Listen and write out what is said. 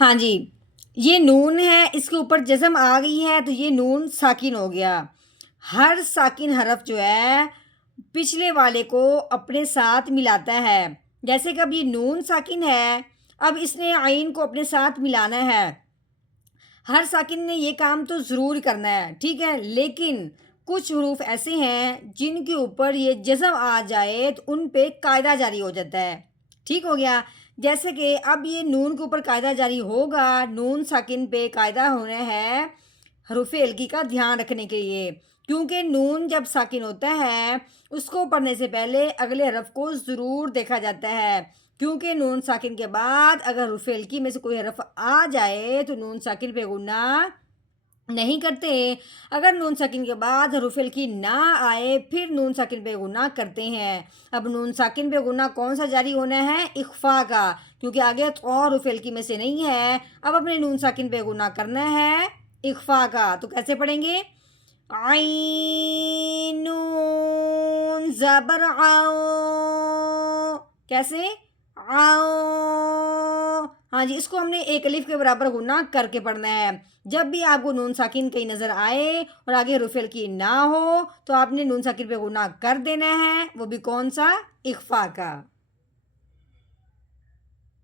ہاں جی، یہ نون ہے، اس کے اوپر جزم آ گئی ہے تو یہ نون ساکن ہو گیا۔ ہر ساکن حرف جو ہے پچھلے والے کو اپنے ساتھ ملاتا ہے۔ جیسے کہ اب یہ نون ساکن ہے، اب اس نے عین کو اپنے ساتھ ملانا ہے۔ ہر ساکن نے یہ کام تو ضرور کرنا ہے، ٹھیک ہے، لیکن کچھ حروف ایسے ہیں جن کے اوپر یہ جزم آ جائے تو ان پہ قاعدہ جاری ہو جاتا ہے۔ ٹھیک ہو گیا؟ جیسے کہ اب یہ نون کے اوپر قاعدہ جاری ہوگا، نون ساکن پہ قاعدہ ہونا ہے حروف ہلکی کا دھیان رکھنے کے لیے، کیونکہ نون جب ساکن ہوتا ہے اس کو پڑھنے سے پہلے اگلے حرف کو ضرور دیکھا جاتا ہے، کیونکہ نون ساکن کے بعد اگر حروف ہلکی میں سے کوئی حرف آ جائے تو نون ساکن پہ غنہ نہیں کرتے۔ اگر نون ساکن کے بعد حروف ہلکی نہ آئے پھر نون ساکن پہ غنہ کرتے ہیں۔ اب نون ساکن پہ غنہ کون سا جاری ہونا ہے؟ اخفا کا، کیونکہ آگے اور حروف ہلکی میں سے نہیں ہے۔ اب اپنے نون ساکن پہ غنہ کرنا ہے اخفا کا، تو کیسے پڑھیں گے؟ عین نون زبر عو، کیسے؟ عو، ہاں جی، اس کو ہم نے ایک الف کے برابر غنہ کر کے پڑھنا ہے۔ جب بھی آپ کو نون ساکن کہیں نظر آئے اور آگے حروف ہلکی نہ ہو تو آپ نے نون ساکن پہ غنہ کر دینا ہے، وہ بھی کون سا؟ اخفا کا۔